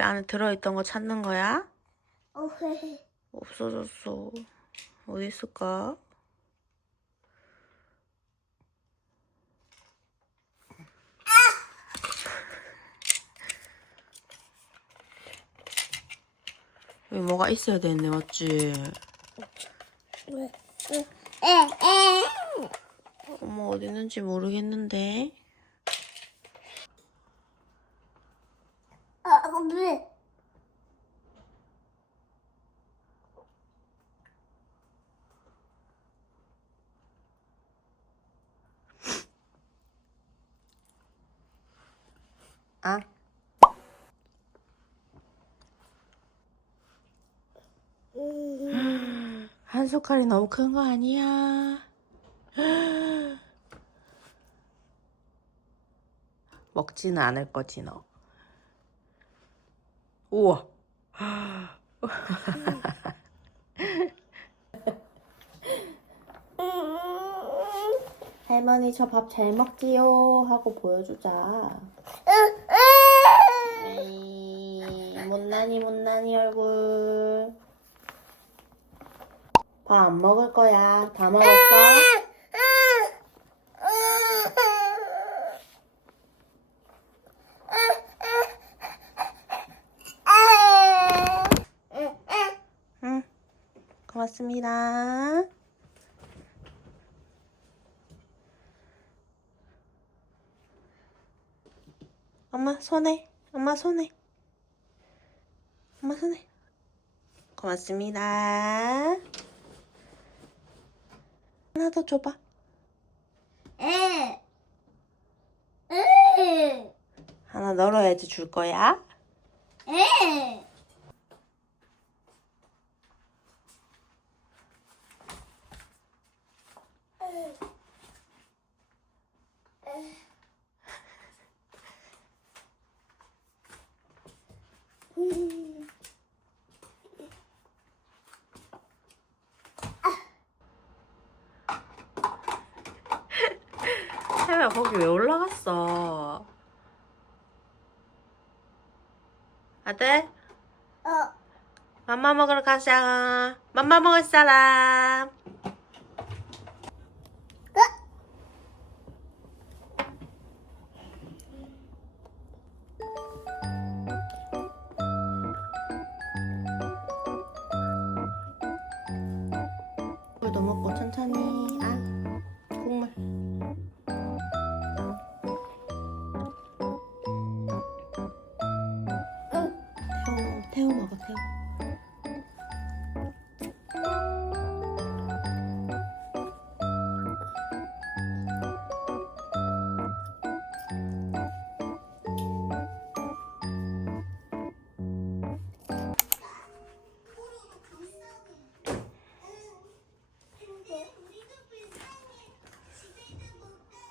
여기 안에 들어있던 거 찾는 거야? 어, 왜? 없어졌어. 어디 있을까? 여기 뭐가 있어야 되는데 맞지? 왜? 왜? 에, 에. 어머 어디 있는지 모르겠는데. 아, 왜? 아. 한 숟갈이 너무 큰 거 아니야? 먹지는 않을 거지 너. 우와. 할머니 저 밥 잘 먹지요 하고 보여주자. 에이, 못나니 못나니 얼굴. 밥 안 먹을 거야. 다 먹었어? 응. 고맙습니다. 엄마 손에. 엄마 손에. 엄마 손에. 고맙습니다. 하나 더 줘봐. 에. 에. 하나 널어야지 줄 거야. 에. 태 우야 거기 왜 올라갔어? 아들? 어. 맘마 먹으러 가자. 맘마 먹을 사람.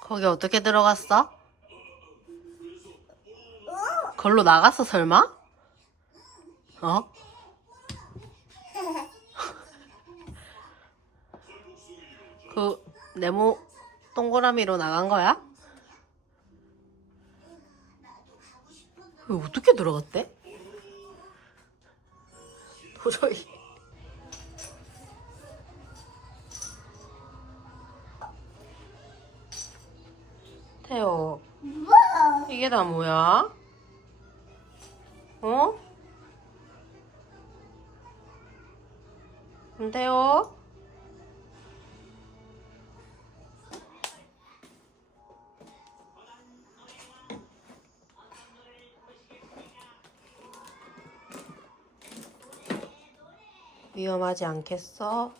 거기 어떻게 들어갔어? 걸로 나갔어 설마? 어? 그 네모 동그라미로 나간 거야? 왜 어떻게 들어갔대? 도저히 태호 뭐? 이게 다 뭐야? 어? 근데요? 위험하지 않겠어?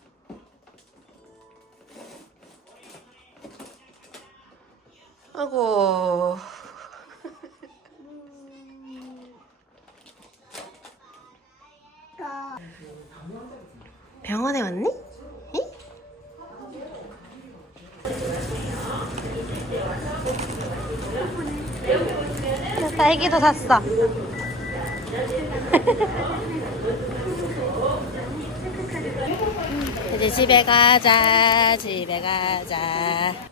병원에 왔니? 응? 나 딸기도 샀어. 이제 집에 가자, 집에 가자.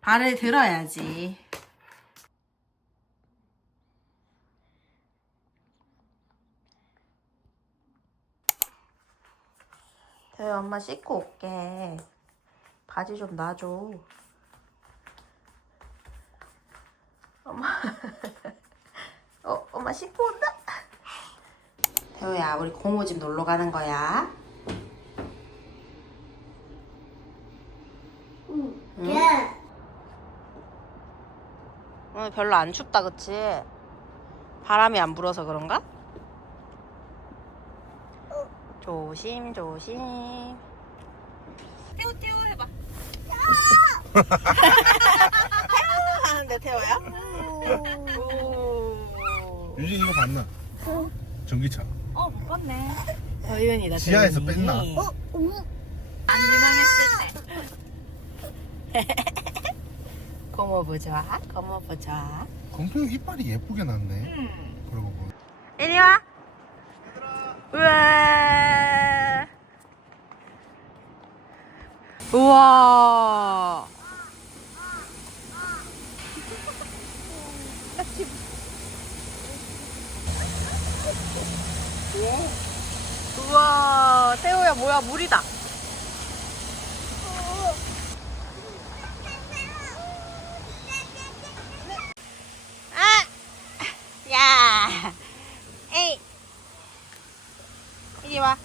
발을 들어야지. 태희 엄마 씻고 올게. 바지 좀 놔줘. 엄마. 어, 엄마 씻고 온다. 태호야, 우리 고모 집 놀러 가는 거야. 예. 오늘 별로 안 춥다, 그치? 바람이 안 불어서 그런가? 조심, 조심. 태호, 태호 해봐. 태호 하는데 태호야? 오. 유진 이거 봤나? 전기차. 서윤이다. 지하에서 서윤이. 뺐나? 어, 어머. 고모부 좋아? 고모부 좋아? 공평 이빨이 예쁘게 났네. 그러고 보니. 이리 와. 우와. 우와. 우와, 태호야 뭐야 물이다. 아, 야, 에이, 이리 와,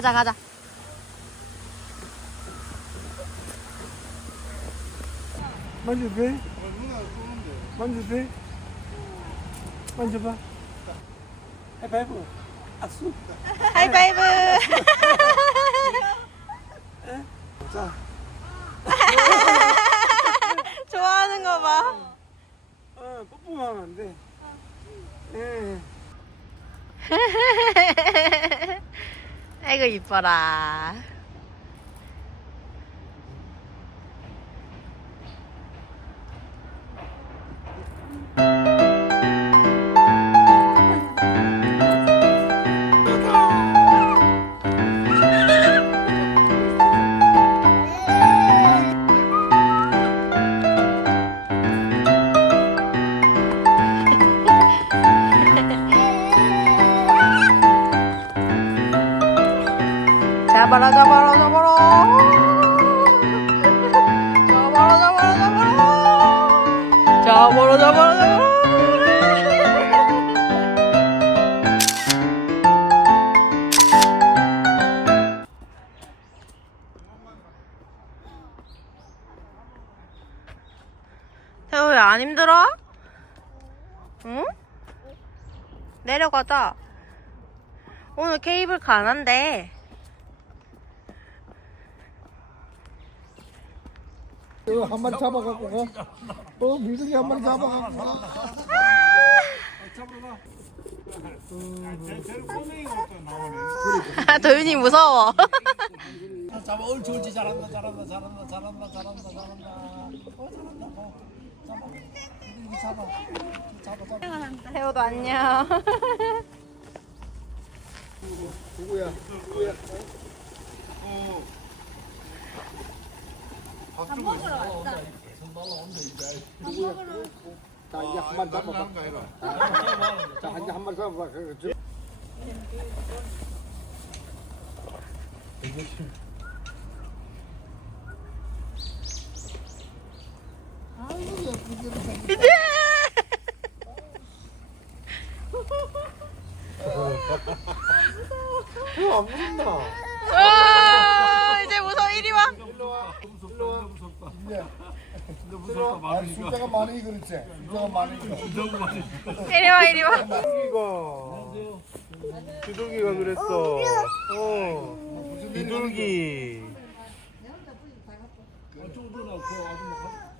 가자 가자. 만져도 돼? 만져도 돼? 만져봐. 해봐이브. 악수. 하이파이브. 자, 좋아하는 거 봐. 어, 뽀뽀하면 안 돼. 예. 아이고 이뻐라. 케이블카 안 한대. 이거 한 마리 잡아갖고 가. 어, 밀등이 한 마리 잡아갖고 가. 도윤이 무서워. 잡아, 옳지, 옳지. 잘한다, 잘한다, 잘한다, 잘한다, 잘한다, 잘한다. 어, 잘한다. 어, 잡아. 잡아. 잡아, 잡아. 태호도 안녕. 누구야? 누구야? 자, 이제 한 마리 잡아봐. 자, 이제 한 마리 잡아봐. 그, 저- 어, 안? 아, 이제 무서워. 이리 와. 아, 숫자가 많으니 그렇지. 숫자가 많으니까. 이리 와. 이리 와. 비둘기가 비둘기가 그랬어. 어. 비둘기.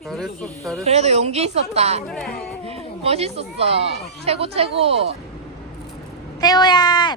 잘했어, 잘했어. 그래도 용기 있었다. 멋있었어. 최고 최고. 태호야.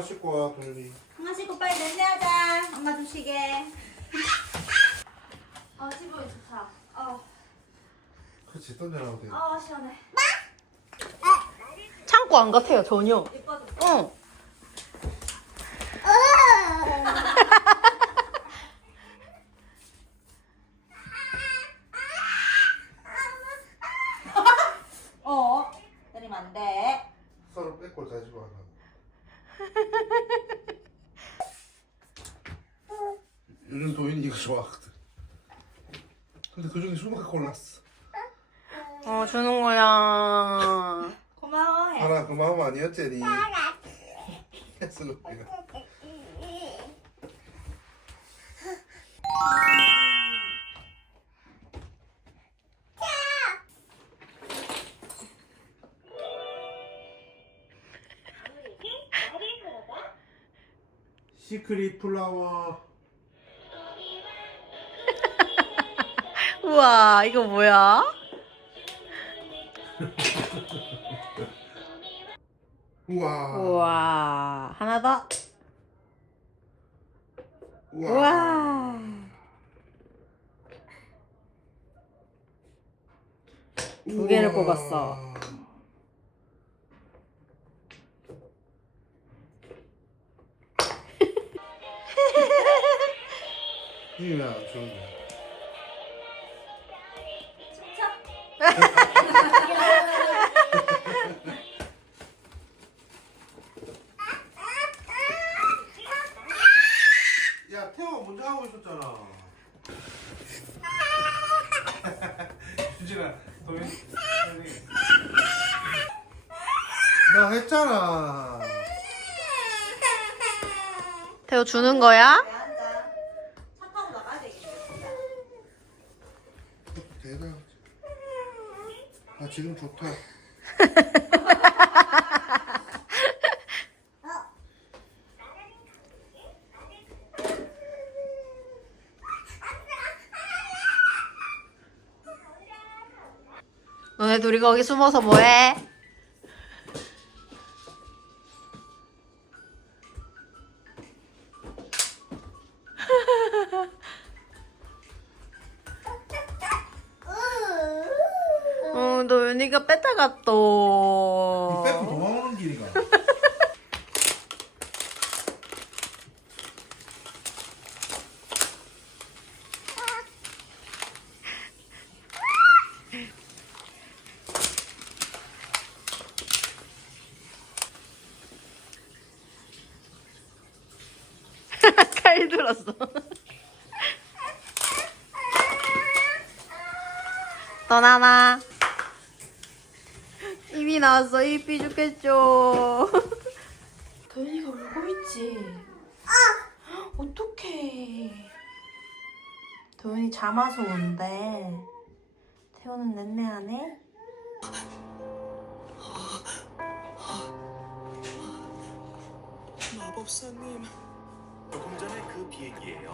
엄마 씻고 와 도현이 엄마 씻고 빨리 냄새하자. 엄마 좀 쉬게. 아 지붕이 좋다. 어, 그치 던져놔도 돼 아 시원해. 창고 안 같아요 전혀. 응. 어 때리면 안 돼. 서로 뺏고 가지고 하나 요즘 도현이 이거 좋아하거든 근데 그 중에 수박 골랐어. 어 주는 거야. 고마워해. 하나 그 마음 아니었제니? 했어 내가 시크릿 플라워 우와 이거 뭐야? 우와 우와 하나 더. 우와 우와. 두 개를 우와. 뽑았어. 왜안 좋은데 야 태호 먼저 하고 있었잖아. 유진아 도현 나 했잖아. 태호 주는 거야? 대단 아 지금 좋다 너네 둘이 거기 숨어서 뭐해? 연이가 뺐다가 또. 빼고 도망오는 길이가 칼 들었어. 떠나나. 나왔어. 입이 죽겠죠. 도현이가 울고 있지. 어떡해. 도현이 잠아서 온대. 태호는 냈네 안 해? 마법사님, 조금 전에 그 비행기예요.